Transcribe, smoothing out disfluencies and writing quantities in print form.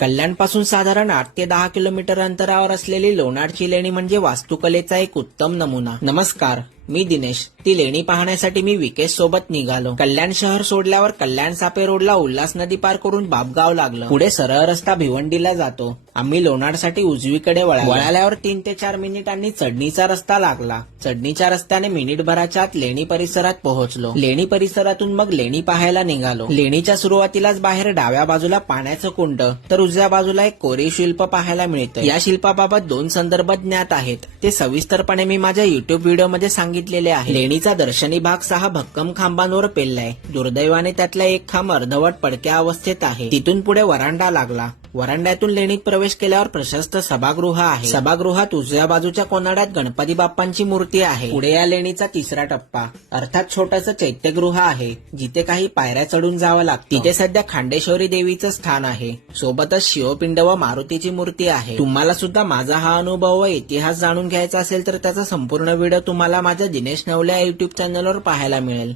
कल्याणपासून साधारण 8 ते 10 किलोमीटर अंतरावर असलेली लोणारची लेणी म्हणजे वास्तुकलेचा एक उत्तम नमुना. नमस्कार, मी दिनेश. ती लेणी पाहण्यासाठी मी विकेश सोबत निघालो. कल्याण शहर सोडल्यावर कल्याण सापे रोडला उल्हास नदी पार करून बापगाव लागलं. पुढे सरळ रस्ता भिवंडीला जातो. आम्ही लोणारसाठी उजवीकडे वळाल्यावर 3 ते 4 मिनिटांनी चढणीचा रस्ता लागला. चढणीच्या रस्त्याने मिनिटभराच्या आत लेणी परिसरात पोहोचलो. लेणी परिसरातून मग लेणी पाहायला निघालो. लेणीच्या सुरुवातीलाच बाहेर डाव्या बाजूला पाण्याचं कुंड तर उजव्या बाजूला एक कोरीव शिल्प पाहायला मिळतं. या शिल्पाबाबत 2 संदर्भ ज्ञात आहेत. ते सविस्तरपणे मी माझ्या युट्यूब व्हिडिओमध्ये सांगितलेले आहे. लेणीचा दर्शनी भाग 6 भक्कम खांबांवर पेललाय. दुर्दैवाने त्यातला एक खांब अर्धवट पडक्या अवस्थेत आहे. तिथून पुढे वरांडा लागला. वरांड्यातून लेणीत प्रवेश केल्यावर प्रशस्त सभागृह आहे. सभागृहात उजव्या बाजूच्या कोनाड्यात गणपती बाप्पांची मूर्ती आहे. पुढे या लेणीचा तिसरा टप्पा अर्थात छोटंसं चैत्यगृह आहे, जिथे काही पायऱ्या चढून जावं लागतं. तिथे सध्या खांडेश्वरी देवीचं स्थान आहे. सोबतच शिवपिंड व मारुतीची मूर्ती आहे. तुम्हाला सुद्धा माझा हा अनुभव व इतिहास जाणून घ्यायचा असेल तर त्याचा संपूर्ण व्हिडिओ तुम्हाला माझ्या दिनेश नवले या युट्यूब चॅनलवर पाहायला मिळेल.